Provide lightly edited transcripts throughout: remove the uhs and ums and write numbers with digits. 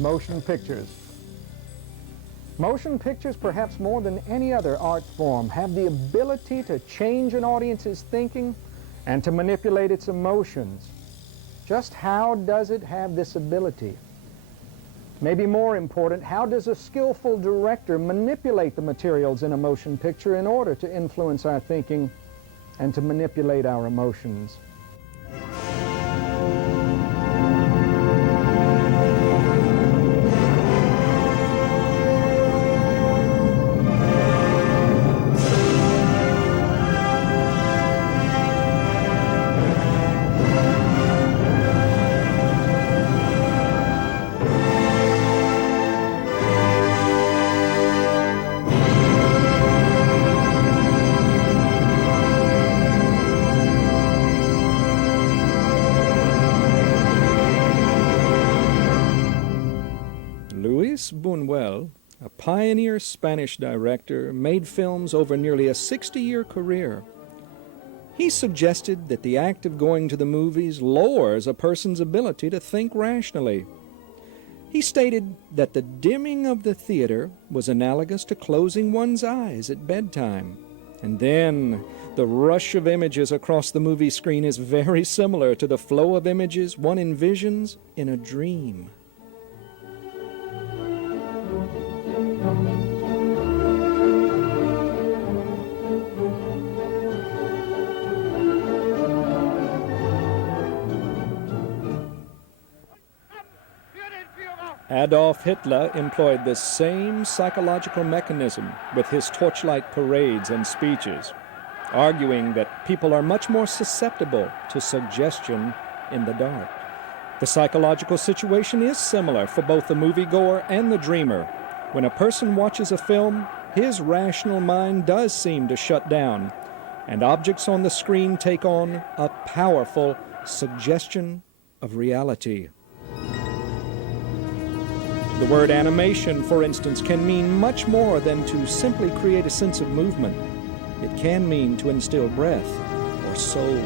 Motion pictures. Motion pictures, perhaps more than any other art form, have the ability to change an audience's thinking and to manipulate its emotions. Just how does it have this ability? Maybe more important, how does a skillful director manipulate the materials in a motion picture in order to influence our thinking and to manipulate our emotions? Buñuel, a pioneer Spanish director, made films over nearly a 60-year career. He suggested that the act of going to the movies lowers a person's ability to think rationally. He stated that the dimming of the theater was analogous to closing one's eyes at bedtime. And then the rush of images across the movie screen is very similar to the flow of images one envisions in a dream. Adolf Hitler employed the same psychological mechanism with his torchlight parades and speeches, arguing that people are much more susceptible to suggestion in the dark. The psychological situation is similar for both the moviegoer and the dreamer. When a person watches a film, his rational mind does seem to shut down, and objects on the screen take on a powerful suggestion of reality. The word animation, for instance, can mean much more than to simply create a sense of movement. It can mean to instill breath or soul.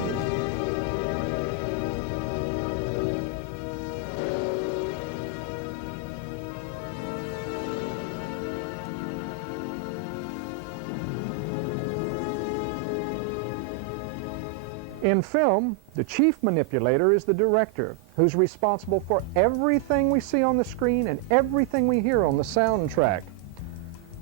In film, the chief manipulator is the director, who's responsible for everything we see on the screen and everything we hear on the soundtrack.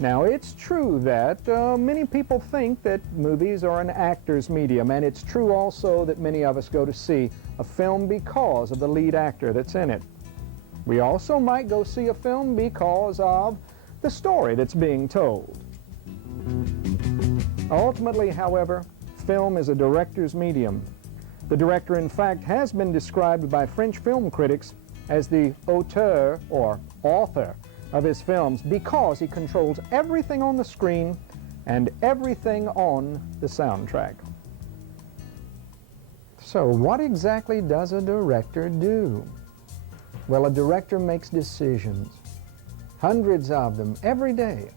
Now, it's true that many people think that movies are an actor's medium, and it's true also that many of us go to see a film because of the lead actor that's in it. We also might go see a film because of the story that's being told. Ultimately, however, film is a director's medium. The director, in fact, has been described by French film critics as the auteur, or author, of his films because he controls everything on the screen and everything on the soundtrack. So what exactly does a director do? Well, a director makes decisions, hundreds of them every day,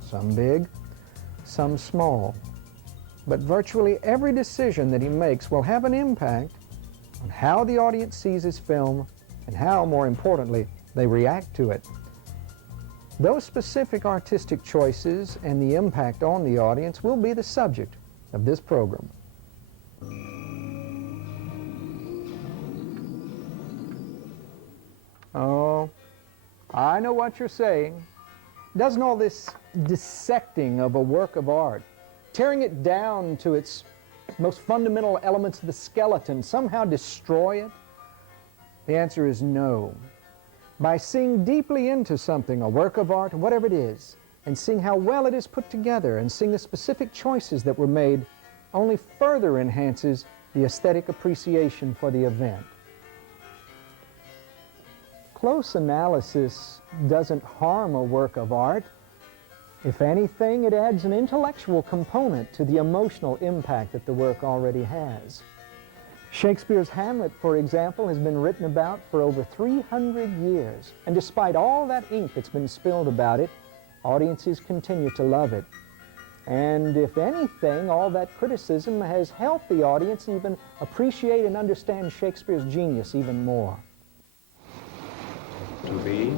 some big, some small. But virtually every decision that he makes will have an impact on how the audience sees his film and how, more importantly, they react to it. Those specific artistic choices and the impact on the audience will be the subject of this program. Oh, I know what you're saying. Doesn't all this dissecting of a work of art, tearing it down to its most fundamental elements of the skeleton, somehow destroy it? The answer is no. By seeing deeply into something, a work of art, whatever it is, and seeing how well it is put together and seeing the specific choices that were made, only further enhances the aesthetic appreciation for the event. Close analysis doesn't harm a work of art. If anything, it adds an intellectual component to the emotional impact that the work already has. Shakespeare's Hamlet, for example, has been written about for over 300 years, and despite all that ink that's been spilled about it, audiences continue to love it. And if anything, all that criticism has helped the audience even appreciate and understand Shakespeare's genius even more. To be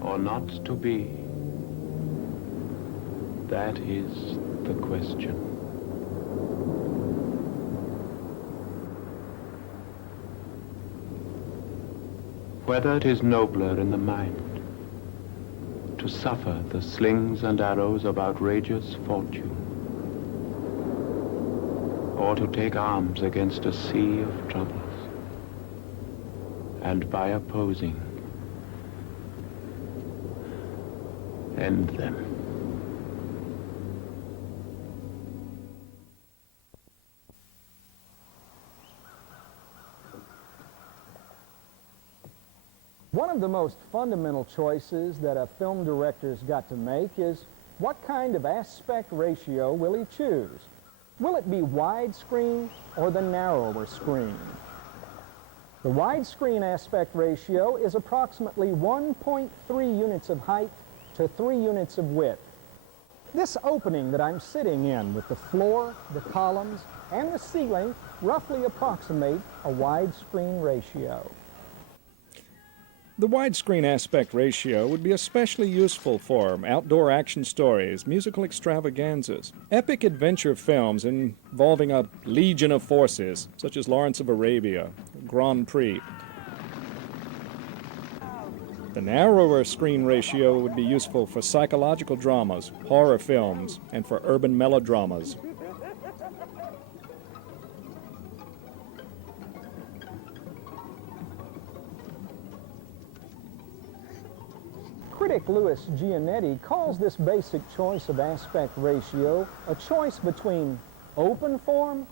or not to be, that is the question. Whether it is nobler in the mind to suffer the slings and arrows of outrageous fortune, or to take arms against a sea of troubles, and by opposing, end them. One of the most fundamental choices that a film director's got to make is what kind of aspect ratio will he choose? Will it be widescreen or the narrower screen? The widescreen aspect ratio is approximately 1.3 units of height to 3 units of width. This opening that I'm sitting in with the floor, the columns, and the ceiling roughly approximate a widescreen ratio. The widescreen aspect ratio would be especially useful for outdoor action stories, musical extravaganzas, epic adventure films involving a legion of forces, such as Lawrence of Arabia, Grand Prix. The narrower screen ratio would be useful for psychological dramas, horror films, and for urban melodramas. Critic Louis Giannetti calls this basic choice of aspect ratio a choice between open form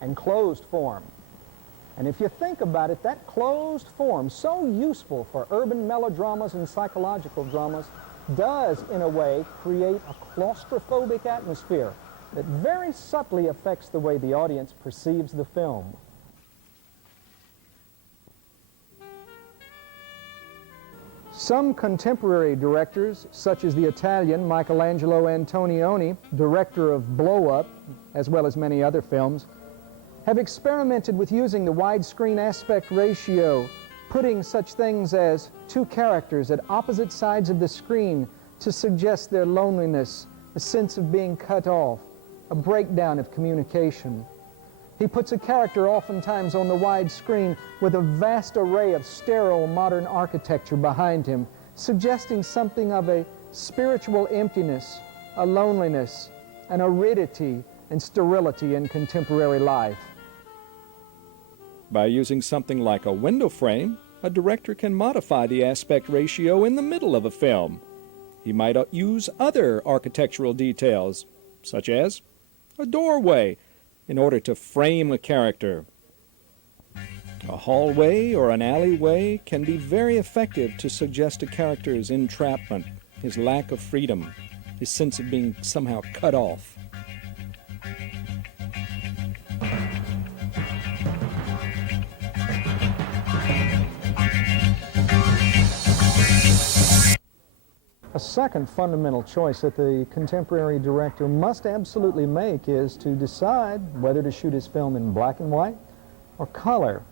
and closed form. And if you think about it, that closed form, so useful for urban melodramas and psychological dramas, does, in a way, create a claustrophobic atmosphere that very subtly affects the way the audience perceives the film. Some contemporary directors, such as the Italian Michelangelo Antonioni, director of Blow Up, as well as many other films, have experimented with using the widescreen aspect ratio, putting such things as two characters at opposite sides of the screen to suggest their loneliness, a sense of being cut off, a breakdown of communication. He puts a character oftentimes on the wide screen with a vast array of sterile modern architecture behind him, suggesting something of a spiritual emptiness, a loneliness, an aridity and sterility in contemporary life. By using something like a window frame, a director can modify the aspect ratio in the middle of a film. He might use other architectural details, such as a doorway, in order to frame a character. A hallway or an alleyway can be very effective to suggest a character's entrapment, his lack of freedom, his sense of being somehow cut off. A second fundamental choice that the contemporary director must absolutely make is to decide whether to shoot his film in black and white or color.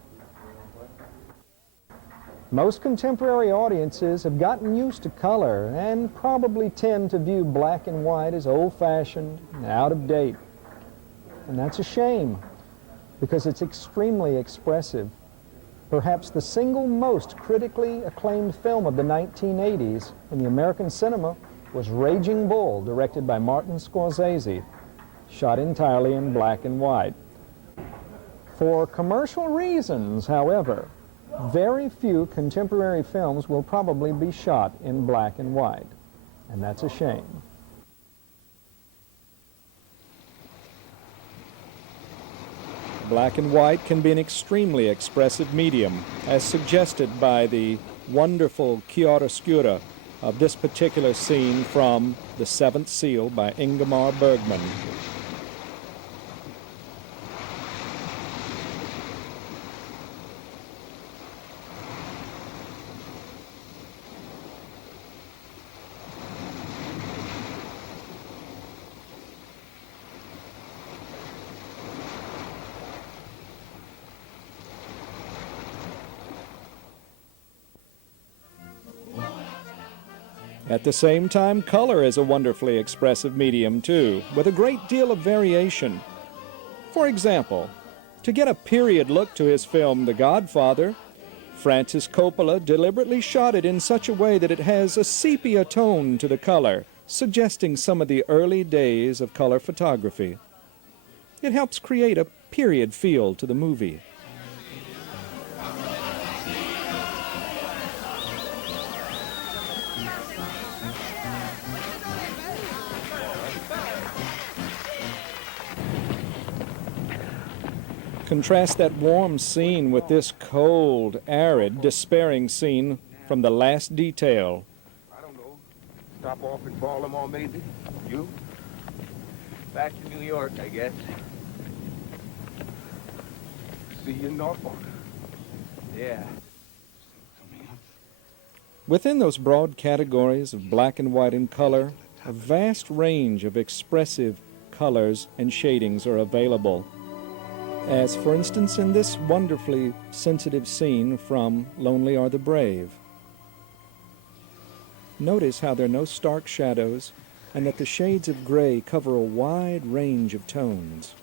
Most contemporary audiences have gotten used to color and probably tend to view black and white as old-fashioned and out of date. And that's a shame, because it's extremely expressive. Perhaps the single most critically acclaimed film of the 1980s in the American cinema was Raging Bull, directed by Martin Scorsese, shot entirely in black and white. For commercial reasons, however, very few contemporary films will probably be shot in black and white, and that's a shame. Black and white can be an extremely expressive medium, as suggested by the wonderful chiaroscuro of this particular scene from The Seventh Seal by Ingmar Bergman. At the same time, color is a wonderfully expressive medium too, with a great deal of variation. For example, to get a period look to his film The Godfather, Francis Coppola deliberately shot it in such a way that it has a sepia tone to the color, suggesting some of the early days of color photography. It helps create a period feel to the movie. Contrast that warm scene with this cold, arid, despairing scene from The Last Detail. I don't know. Stop off in Baltimore, maybe? You? Back to New York, I guess. See you in Norfolk. Yeah. Within those broad categories of black and white and color, a vast range of expressive colors and shadings are available. As, for instance, in this wonderfully sensitive scene from Lonely Are the Brave. Notice how there are no stark shadows and that the shades of gray cover a wide range of tones.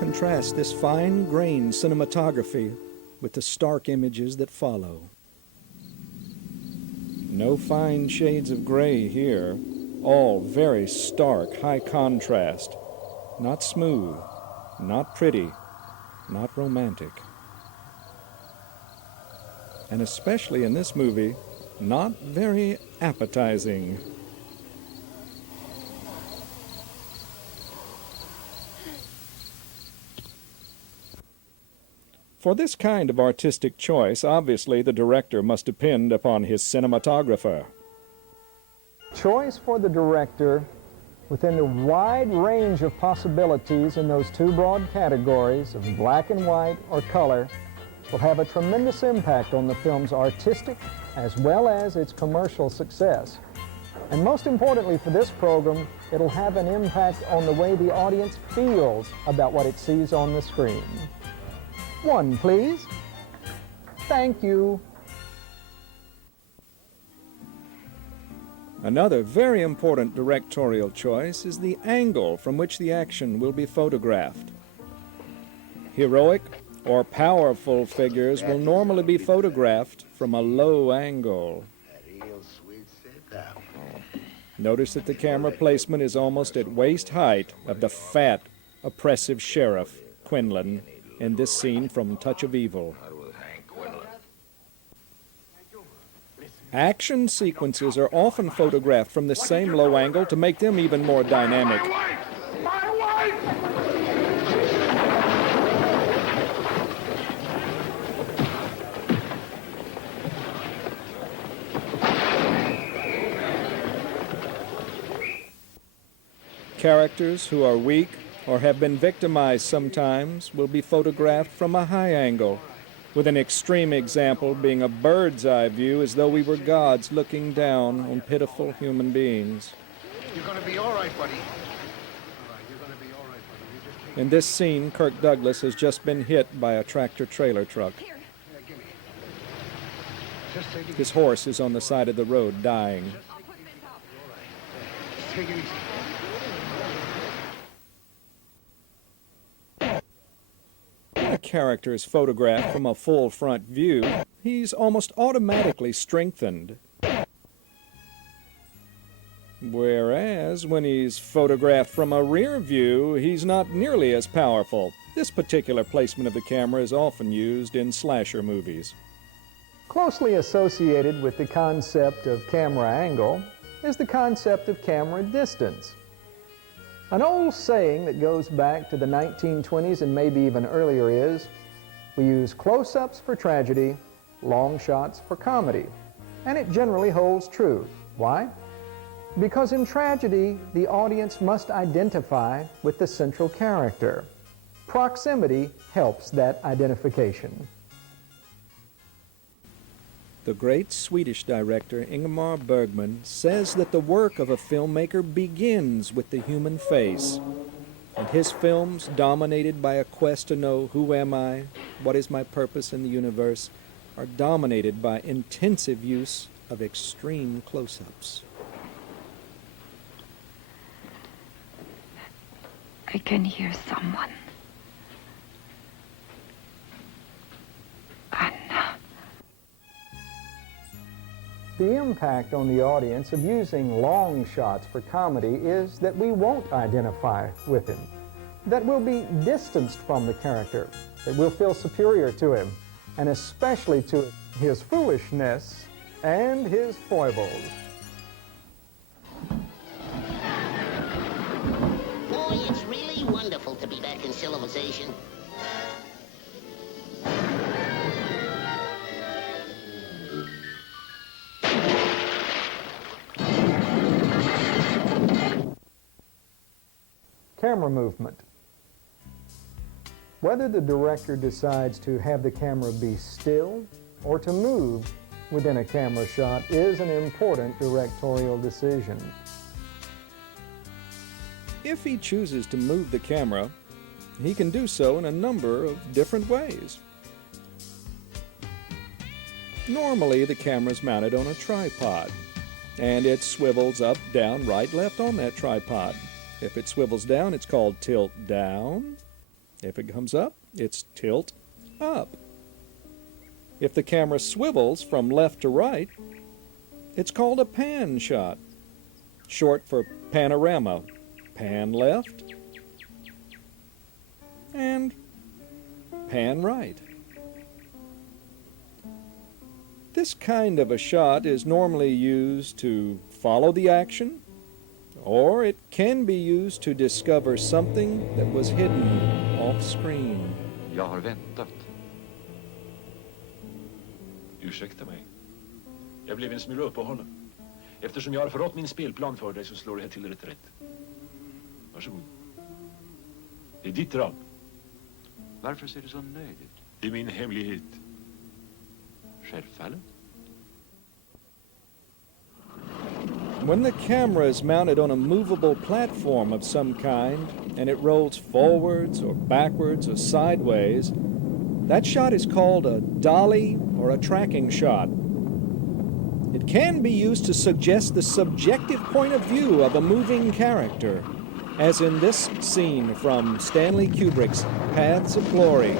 Contrast this fine-grained cinematography with the stark images that follow. No fine shades of gray here, all very stark, high contrast, not smooth, not pretty, not romantic. And especially in this movie, not very appetizing. For this kind of artistic choice, obviously the director must depend upon his cinematographer. Choice for the director within the wide range of possibilities in those two broad categories of black and white or color will have a tremendous impact on the film's artistic as well as its commercial success. And most importantly for this program, it'll have an impact on the way the audience feels about what it sees on the screen. One, please. Thank you. Another very important directorial choice is the angle from which the action will be photographed. Heroic or powerful figures will normally be photographed from a low angle. Notice that the camera placement is almost at waist height of the fat, oppressive sheriff, Quinlan, in this scene from Touch of Evil. Action sequences are often photographed from the same low angle to make them even more dynamic. My Characters who are weak or have been victimized sometimes will be photographed from a high angle, with an extreme example being a bird's eye view as though we were gods looking down on pitiful human beings. You're gonna be all right, buddy. All right, you're gonna be all right, buddy. You just take In this scene, Kirk Douglas has just been hit by a tractor-trailer truck. give me. Just take it. His horse is on the side of the road, dying. Just take it easy. When a character is photographed from a full front view, he's almost automatically strengthened. Whereas when he's photographed from a rear view, he's not nearly as powerful. This particular placement of the camera is often used in slasher movies. Closely associated with the concept of camera angle is the concept of camera distance. An old saying that goes back to the 1920s and maybe even earlier is, we use close-ups for tragedy, long shots for comedy. And it generally holds true. Why? Because in tragedy, the audience must identify with the central character. Proximity helps that identification. The great Swedish director Ingmar Bergman says that the work of a filmmaker begins with the human face. And his films, dominated by a quest to know who am I, what is my purpose in the universe, are dominated by intensive use of extreme close-ups. I can hear someone. Anna. The impact on the audience of using long shots for comedy is that we won't identify with him, that we'll be distanced from the character, that we'll feel superior to him, and especially to his foolishness and his foibles. Boy, it's really wonderful to be back in civilization. Camera movement. Whether the director decides to have the camera be still or to move within a camera shot is an important directorial decision. If he chooses to move the camera, he can do so in a number of different ways. Normally, the camera's mounted on a tripod, and it swivels up, down, right, left on that tripod. If it swivels down, it's called tilt down. If it comes up, it's tilt up. If the camera swivels from left to right, it's called a pan shot, short for panorama. Pan left and pan right. This kind of a shot is normally used to follow the action, or it can be used to discover something that was hidden off screen. Jag har väntat. Ursäkta mig. Jag blev en smula uppehållen. Eftersom jag har förrått min spelplan för dig så slår jag till reträtt. Varsågod. Det är ditt drag. Varför ser du så nöjd ut? Det är min hemlighet. Självfallet. When the camera is mounted on a movable platform of some kind, and it rolls forwards or backwards or sideways, that shot is called a dolly or a tracking shot. It can be used to suggest the subjective point of view of a moving character, as in this scene from Stanley Kubrick's Paths of Glory.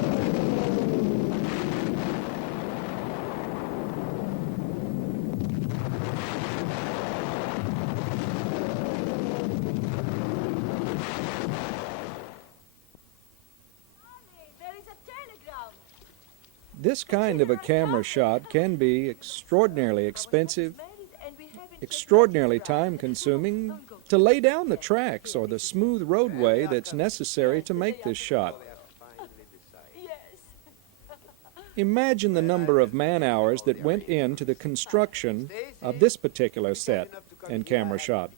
This kind of a camera shot can be extraordinarily expensive, extraordinarily time-consuming to lay down the tracks or the smooth roadway that's necessary to make this shot. Imagine the number of man-hours that went into the construction of this particular set and camera shot.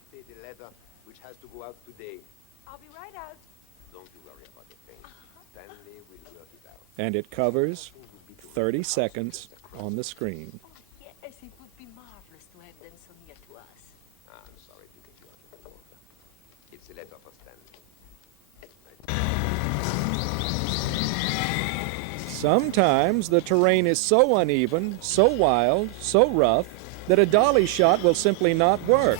I'll be right out. And it covers 30 seconds on the screen. Yes, it would be marvelous to have them so near to us. I'm sorry to get you out of the water. It's a letter for Stanley. Sometimes the terrain is so uneven, so wild, so rough, that a dolly shot will simply not work.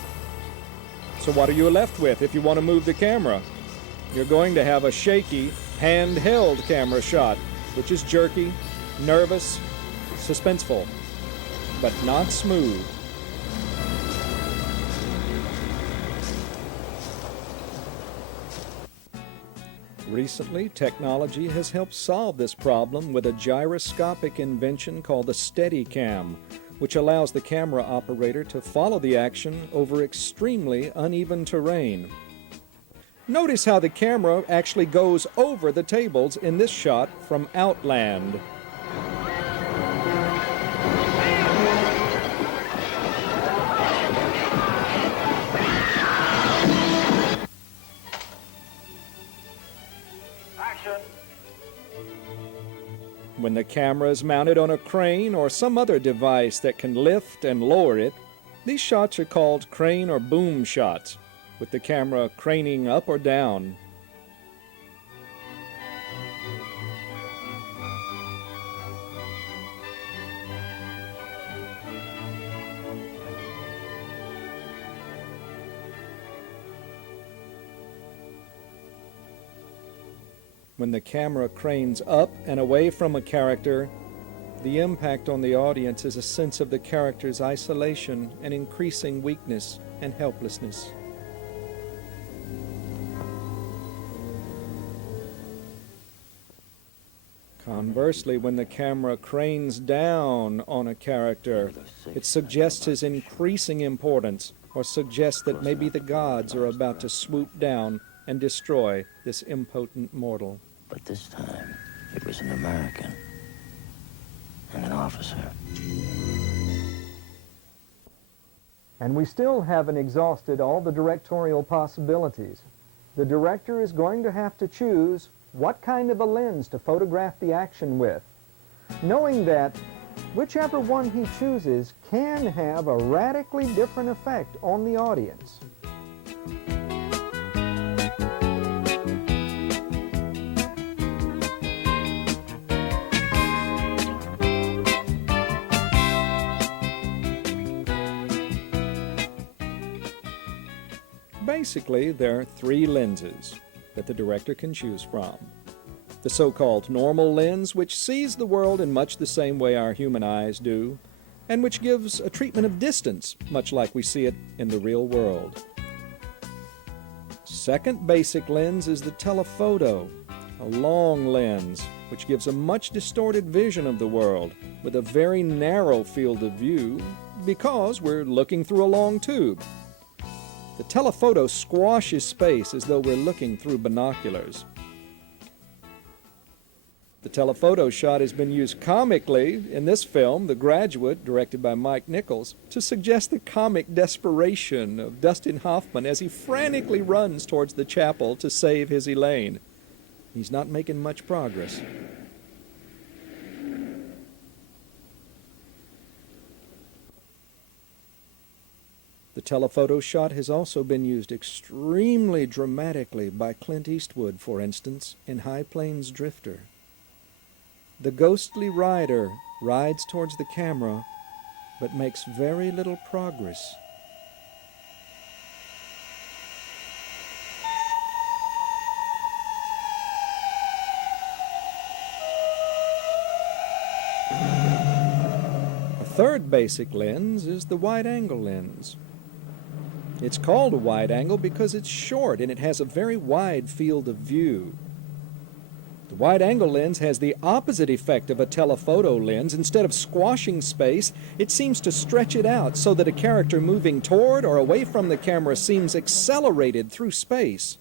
So what are you left with if you want to move the camera? You're going to have a shaky, handheld camera shot, which is jerky, nervous, suspenseful, but not smooth. Recently, technology has helped solve this problem with a gyroscopic invention called the Steadicam, which allows the camera operator to follow the action over extremely uneven terrain. Notice how the camera actually goes over the tables in this shot from Outland. Action! When the camera is mounted on a crane or some other device that can lift and lower it, these shots are called crane or boom shots, with the camera craning up or down. When the camera cranes up and away from a character, the impact on the audience is a sense of the character's isolation and increasing weakness and helplessness. Conversely, when the camera cranes down on a character, it suggests his increasing importance, or suggests that maybe the gods are about to swoop down and destroy this impotent mortal. But this time, it was an American and an officer. And we still haven't exhausted all the directorial possibilities. The director is going to have to choose what kind of a lens to photograph the action with, knowing that whichever one he chooses can have a radically different effect on the audience. Basically, there are three lenses that the director can choose from. The so-called normal lens, which sees the world in much the same way our human eyes do, and which gives a treatment of distance, much like we see it in the real world. Second basic lens is the telephoto, a long lens, which gives a much distorted vision of the world, with a very narrow field of view, because we're looking through a long tube. The telephoto squashes space as though we're looking through binoculars. The telephoto shot has been used comically in this film, The Graduate, directed by Mike Nichols, to suggest the comic desperation of Dustin Hoffman as he frantically runs towards the chapel to save his Elaine. He's not making much progress. The telephoto shot has also been used extremely dramatically by Clint Eastwood, for instance, in High Plains Drifter. The ghostly rider rides towards the camera, but makes very little progress. A third basic lens is the wide-angle lens. It's called a wide angle because it's short and it has a very wide field of view. The wide-angle lens has the opposite effect of a telephoto lens. Instead of squashing space, it seems to stretch it out so that a character moving toward or away from the camera seems accelerated through space.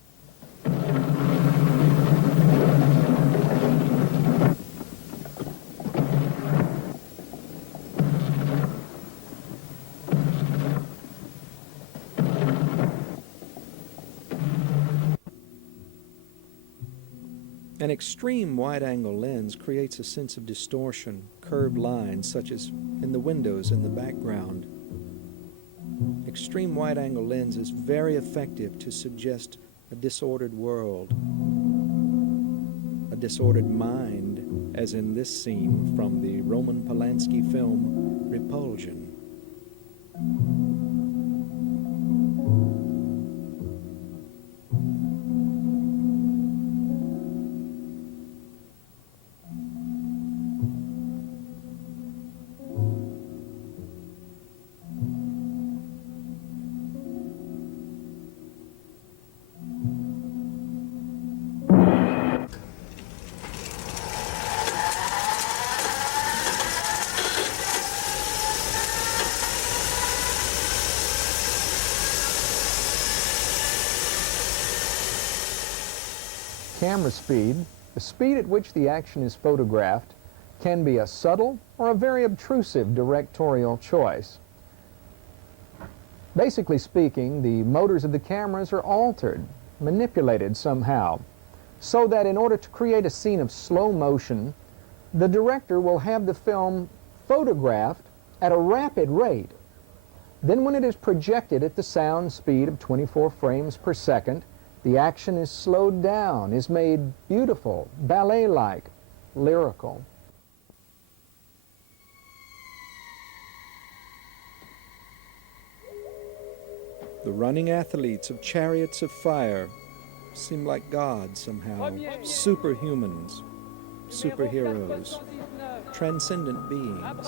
An extreme wide-angle lens creates a sense of distortion, curved lines, such as in the windows in the background. Extreme wide-angle lens is very effective to suggest a disordered world, a disordered mind, as in this scene from the Roman Polanski film Repulsion. Camera speed, the speed at which the action is photographed, can be a subtle or a very obtrusive directorial choice. Basically speaking, the motors of the cameras are altered, manipulated somehow, so that in order to create a scene of slow motion, The director will have the film photographed at a rapid rate. Then when it is projected at the sound speed of 24 frames per second, the action is slowed down, is made beautiful, ballet-like, lyrical. The running athletes of chariots of fire seem like gods somehow, superhumans, superheroes, transcendent beings.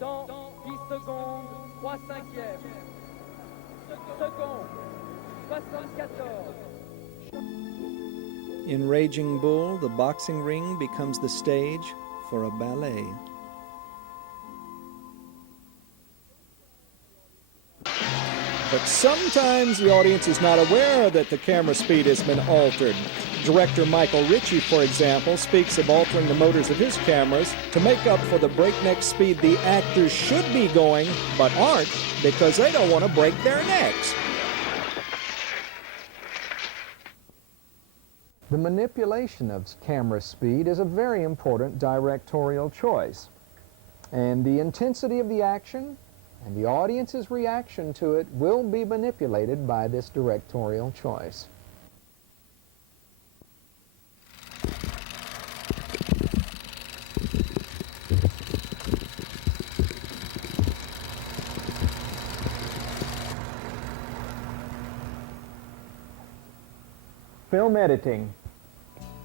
Dans 10 secondes, 3/5. Seconde, 74. In Raging Bull, the boxing ring becomes the stage for a ballet. But sometimes the audience is not aware that the camera speed has been altered. Director Michael Ritchie, for example, speaks of altering the motors of his cameras to make up for the breakneck speed the actors should be going, but aren't, because they don't want to break their necks. The manipulation of camera speed is a very important directorial choice. And the intensity of the action and the audience's reaction to it will be manipulated by this directorial choice. Film editing,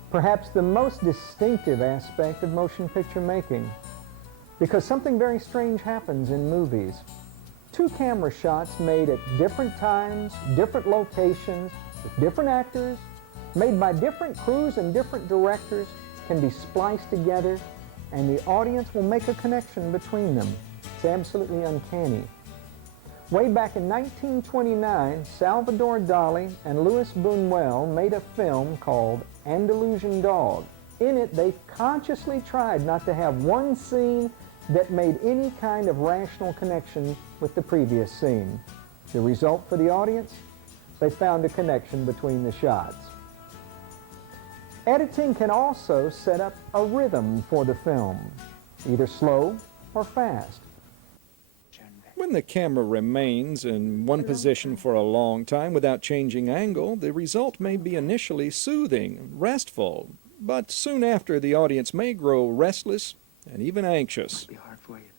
perhaps the most distinctive aspect of motion picture making, because something very strange happens in movies. Two camera shots made at different times, different locations, with different actors, made by different crews and different directors, can be spliced together, and the audience will make a connection between them. It's absolutely uncanny. Way back in 1929, Salvador Dali and Louis Buñuel made a film called Andalusian Dog. In it, they consciously tried not to have one scene that made any kind of rational connection with the previous scene. The result for the audience? They found a connection between the shots. Editing can also set up a rhythm for the film, either slow or fast. When the camera remains in one position for a long time without changing angle, the result may be initially soothing, restful, but soon after the audience may grow restless and even anxious. Be hard for you,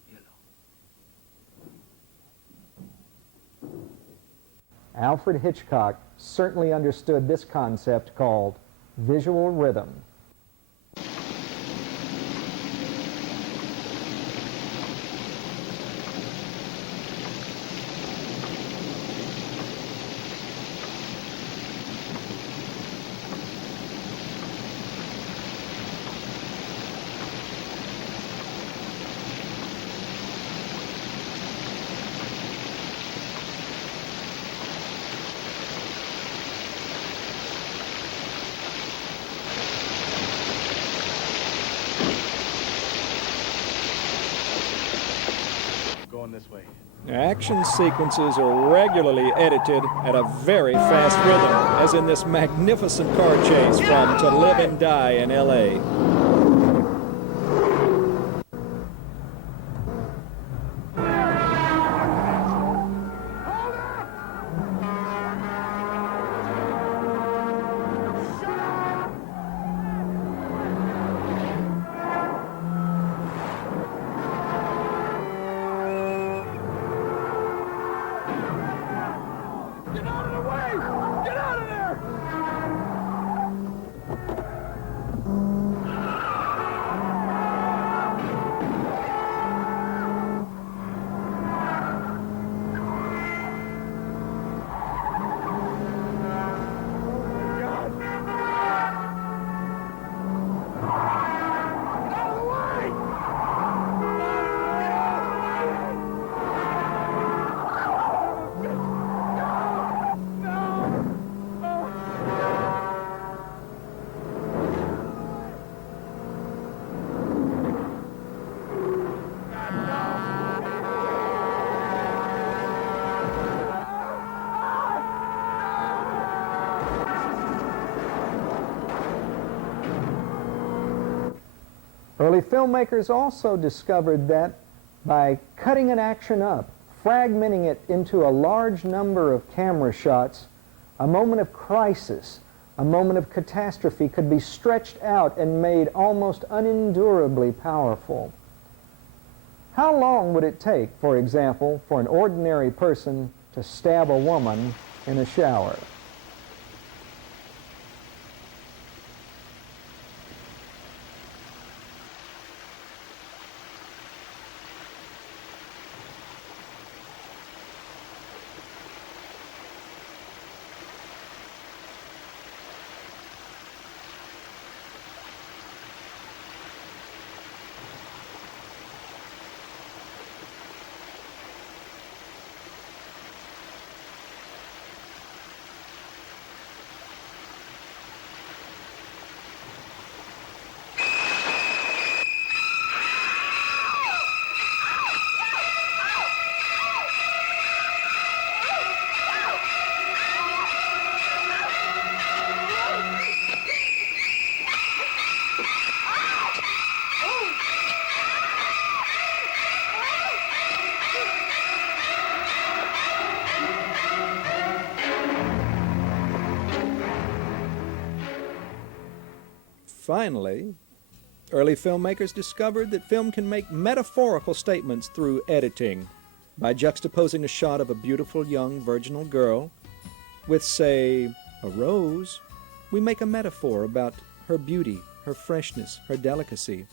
Alfred Hitchcock certainly understood this concept called visual rhythm. This way. Action sequences are regularly edited at a very fast rhythm, as in this magnificent car chase from To Live and Die in L.A. Early filmmakers also discovered that by cutting an action up, fragmenting it into a large number of camera shots, a moment of crisis, a moment of catastrophe could be stretched out and made almost unendurably powerful. How long would it take, for example, for an ordinary person to stab a woman in a shower? Finally, early filmmakers discovered that film can make metaphorical statements through editing by juxtaposing a shot of a beautiful young virginal girl with, say, a rose. We make a metaphor about her beauty, her freshness, her delicacy.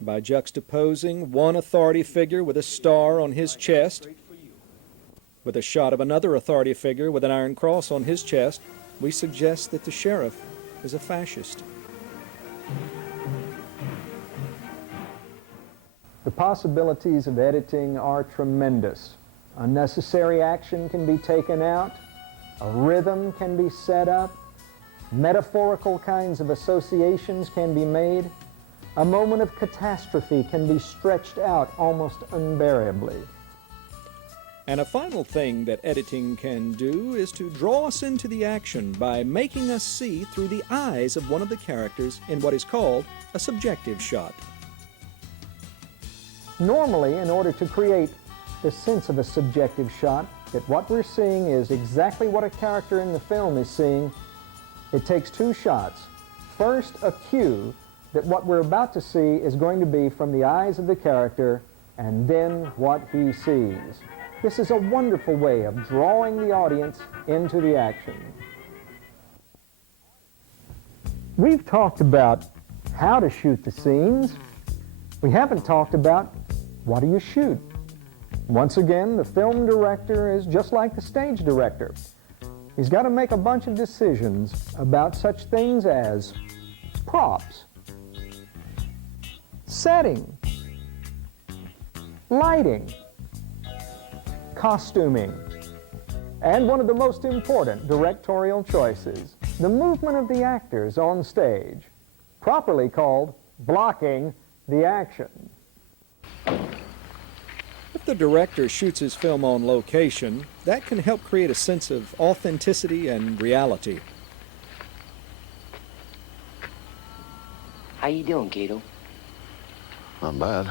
By juxtaposing one authority figure with a star on his chest with a shot of another authority figure with an iron cross on his chest, we suggest that the sheriff is a fascist. The possibilities of editing are tremendous. Unnecessary action can be taken out, a rhythm can be set up, metaphorical kinds of associations can be made, a moment of catastrophe can be stretched out almost unbearably. And a final thing that editing can do is to draw us into the action by making us see through the eyes of one of the characters in what is called a subjective shot. Normally, in order to create the sense of a subjective shot, that what we're seeing is exactly what a character in the film is seeing, it takes two shots. First, a cue that what we're about to see is going to be from the eyes of the character, and then what he sees. This is a wonderful way of drawing the audience into the action. We've talked about how to shoot the scenes. We haven't talked about what do you shoot. Once again, the film director is just like the stage director. He's got to make a bunch of decisions about such things as props, setting, lighting, costuming, and one of the most important directorial choices, the movement of the actors on stage, properly called blocking the action. If the director shoots his film on location, that can help create a sense of authenticity and reality. How you doing, Kato? Not bad.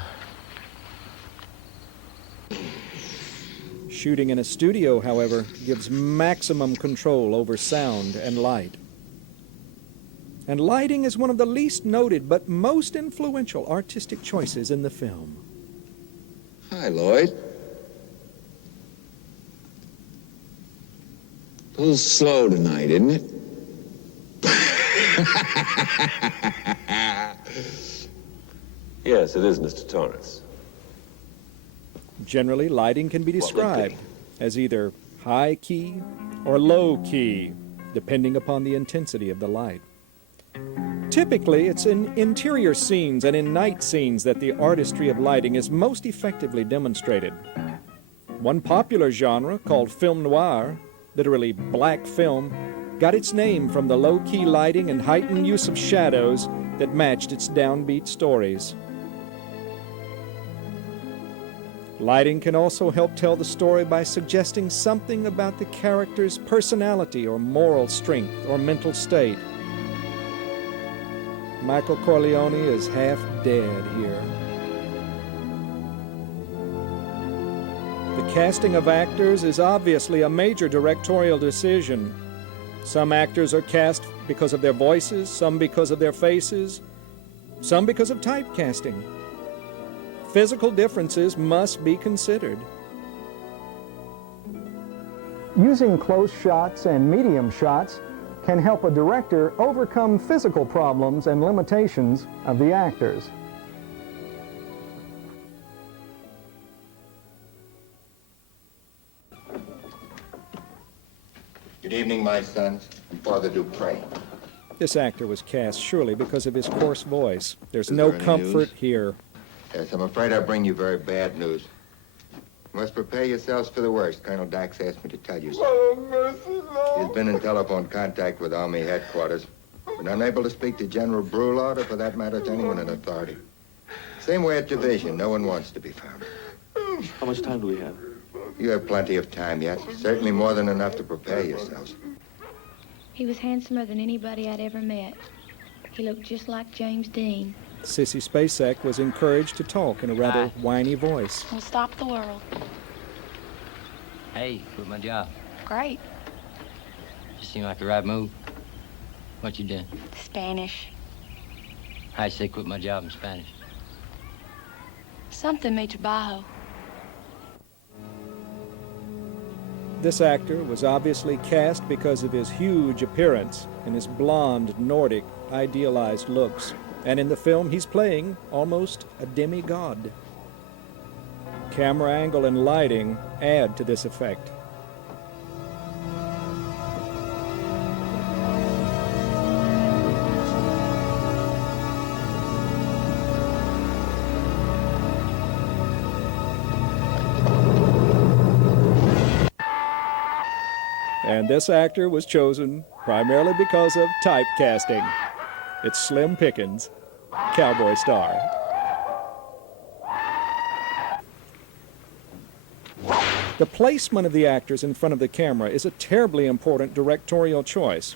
Shooting in a studio, however, gives maximum control over sound and light. And lighting is one of the least noted but most influential artistic choices in the film. Hi, Lloyd. A little slow tonight, isn't it? Yes, it is, Mr. Torrance. Generally, lighting can be described as either high key or low key, depending upon the intensity of the light. Typically, it's in interior scenes and in night scenes that the artistry of lighting is most effectively demonstrated. One popular genre, called film noir, literally black film, got its name from the low-key lighting and heightened use of shadows that matched its downbeat stories. Lighting can also help tell the story by suggesting something about the character's personality or moral strength or mental state. Michael Corleone is half dead here. The casting of actors is obviously a major directorial decision. Some actors are cast because of their voices, some because of their faces, some because of typecasting. Physical differences must be considered. Using close shots and medium shots can help a director overcome physical problems and limitations of the actors. Good evening, my sons. I'm Father Dupre. This actor was cast surely because of his coarse voice. There's no comfort here. Yes, I'm afraid I bring you very bad news. You must prepare yourselves for the worst. Colonel Dax asked me to tell you so. Oh, mercy, Lord. He's been in telephone contact with Army headquarters, but unable to speak to General Brulard or, for that matter, to anyone in authority. Same way at division. No one wants to be found. How much time do we have? You have plenty of time yet. Certainly more than enough to prepare yourselves. He was handsomer than anybody I'd ever met. He looked just like James Dean. Sissy Spacek was encouraged to talk in a rather whiny voice. We'll stop the world. Hey, quit my job. Great. Just seemed like the right move. What you did? Spanish. I say quit my job in Spanish. Something mi trabajo. This actor was obviously cast because of his huge appearance and his blonde, Nordic, idealized looks. And in the film, he's playing almost a demigod. Camera angle and lighting add to this effect. And this actor was chosen primarily because of typecasting. It's Slim Pickens, cowboy star. The placement of the actors in front of the camera is a terribly important directorial choice.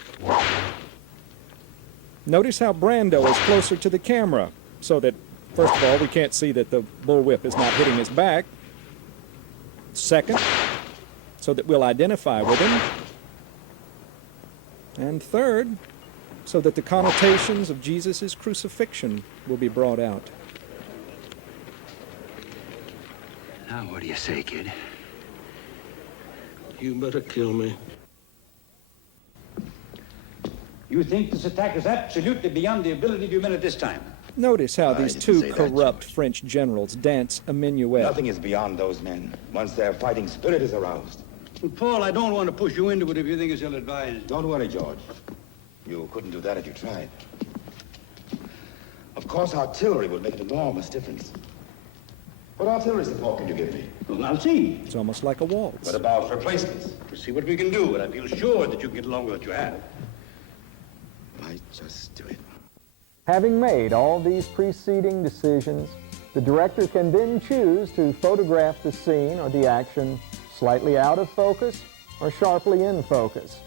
Notice how Brando is closer to the camera, so that, first of all, we can't see that the bullwhip is not hitting his back. Second, so that we'll identify with him. And third, so that the connotations of Jesus' crucifixion will be brought out. Now, what do you say, kid? You better kill me. You think this attack is absolutely beyond the ability of your men at this time? Notice how these two corrupt French generals dance a minuet. Nothing is beyond those men once their fighting spirit is aroused. Paul, I don't want to push you into it if you think it's ill-advised. Don't worry, George. You couldn't do that if you tried. Of course, artillery would make an enormous difference. What artillery support can you give me? Well, I'll see. It's almost like a waltz. What about replacements? We'll see what we can do, and I feel sure that you can get along with what you have. Why just do it? Having made all these preceding decisions, the director can then choose to photograph the scene or the action slightly out of focus or sharply in focus.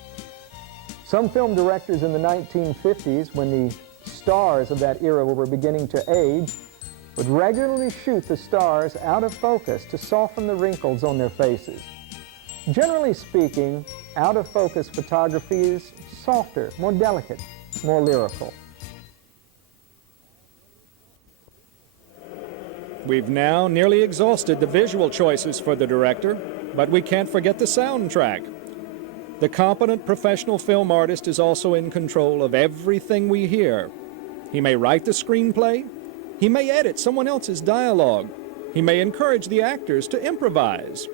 Some film directors in the 1950s, when the stars of that era were beginning to age, would regularly shoot the stars out of focus to soften the wrinkles on their faces. Generally speaking, out-of-focus photography is softer, more delicate, more lyrical. We've now nearly exhausted the visual choices for the director, but we can't forget the soundtrack. The competent professional film artist is also in control of everything we hear. He may write the screenplay, he may edit someone else's dialogue, he may encourage the actors to improvise.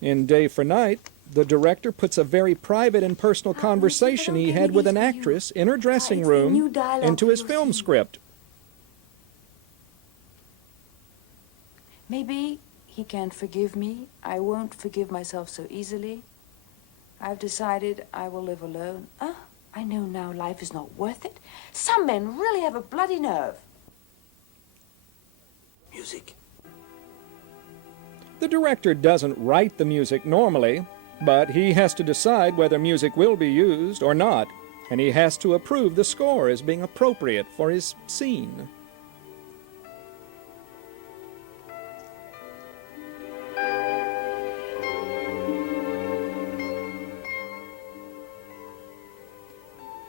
In Day for Night, the director puts a very private and personal conversation he had with an actress in her dressing room into his film script. Maybe he can't forgive me. I won't forgive myself so easily. I've decided I will live alone. I know now life is not worth it. Some men really have a bloody nerve. Music. The director doesn't write the music normally, but he has to decide whether music will be used or not, and he has to approve the score as being appropriate for his scene.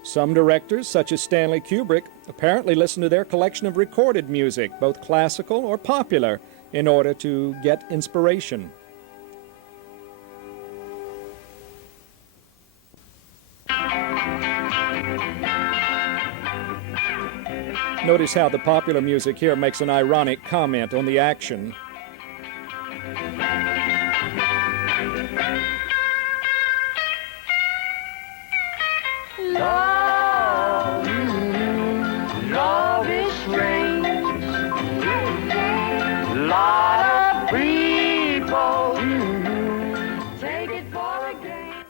Some directors, such as Stanley Kubrick, apparently listen to their collection of recorded music, both classical or popular, in order to get inspiration. Notice how the popular music here makes an ironic comment on the action. Love is strange. Lot of people take it for a game.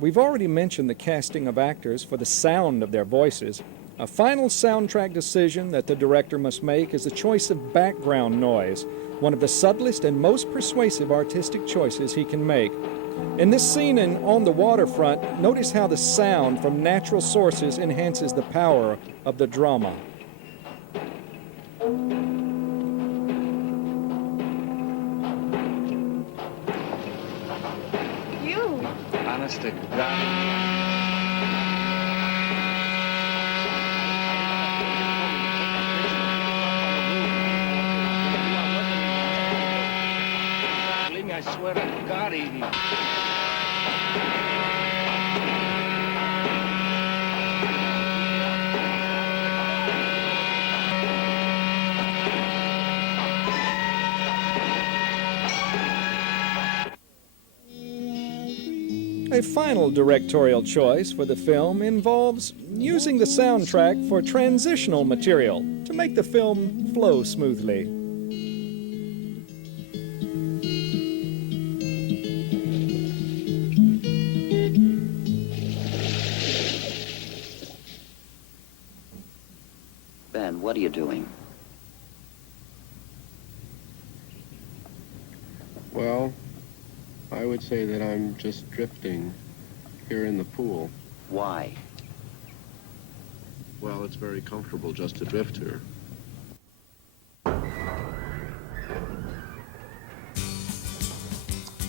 We've already mentioned the casting of actors for the sound of their voices. A final soundtrack decision that the director must make is the choice of background noise, one of the subtlest and most persuasive artistic choices he can make. In this scene in On the Waterfront, notice how the sound from natural sources enhances the power of the drama. You? Honest to God. I swear to God, Edie. A final directorial choice for the film involves using the soundtrack for transitional material to make the film flow smoothly. Ben, what are you doing? Well, I would say that I'm just drifting here in the pool. Why? Well, it's very comfortable just to drift here.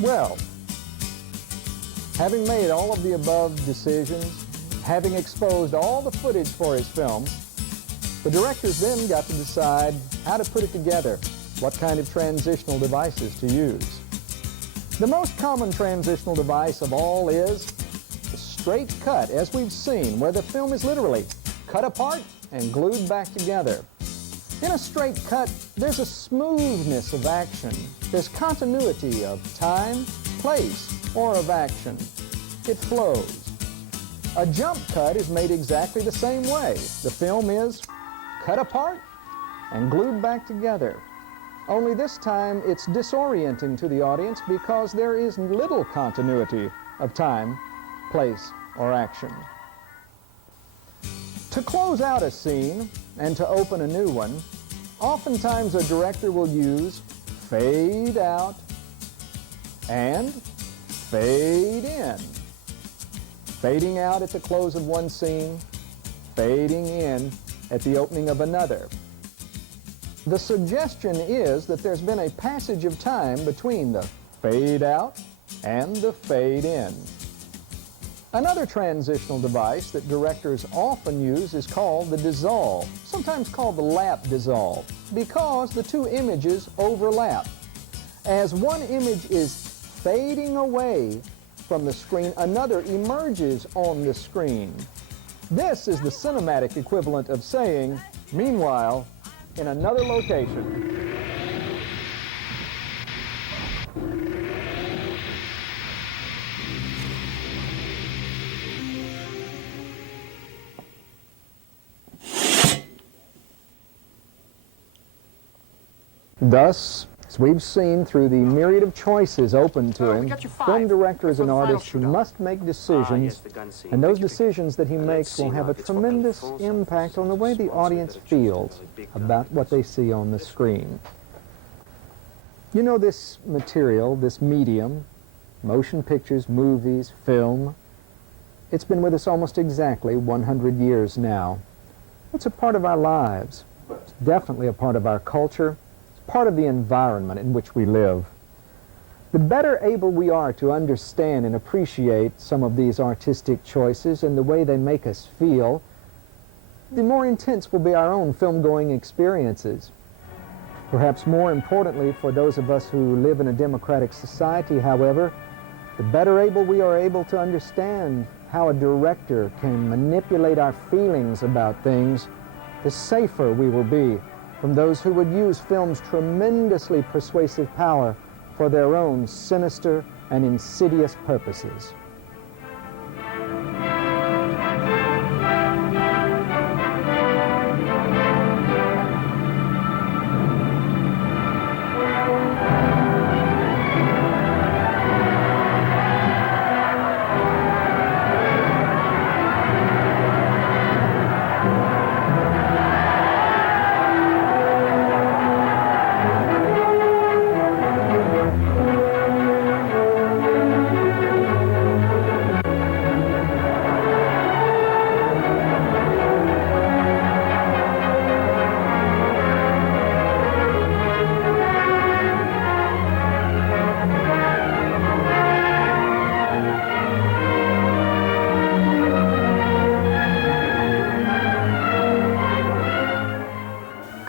Well, having made all of the above decisions, having exposed all the footage for his film, the directors then got to decide how to put it together, what kind of transitional devices to use. The most common transitional device of all is the straight cut, as we've seen, where the film is literally cut apart and glued back together. In a straight cut, there's a smoothness of action. There's continuity of time, place, or of action. It flows. A jump cut is made exactly the same way. The film is cut apart and glued back together. Only this time it's disorienting to the audience because there is little continuity of time, place, or action. To close out a scene and to open a new one, oftentimes a director will use fade out and fade in. Fading out at the close of one scene, fading in at the opening of another. The suggestion is that there's been a passage of time between the fade out and the fade in. Another transitional device that directors often use is called the dissolve, sometimes called the lap dissolve, because the two images overlap. As one image is fading away from the screen, another emerges on the screen. This is the cinematic equivalent of saying, meanwhile, in another location. Thus, as we've seen through the myriad of choices open to him, film director is an artist who must make decisions, and those decisions that he makes will have a tremendous impact on the way the audience feels about what they see on the screen. You know, this material, this medium, motion pictures, movies, film, it's been with us almost exactly 100 years now. It's a part of our lives. It's definitely a part of our culture. It's part of the environment in which we live. The better able we are to understand and appreciate some of these artistic choices and the way they make us feel, the more intense will be our own film-going experiences. Perhaps more importantly, for those of us who live in a democratic society, however, the better able we are able to understand how a director can manipulate our feelings about things, the safer we will be from those who would use film's tremendously persuasive power for their own sinister and insidious purposes.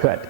Cut.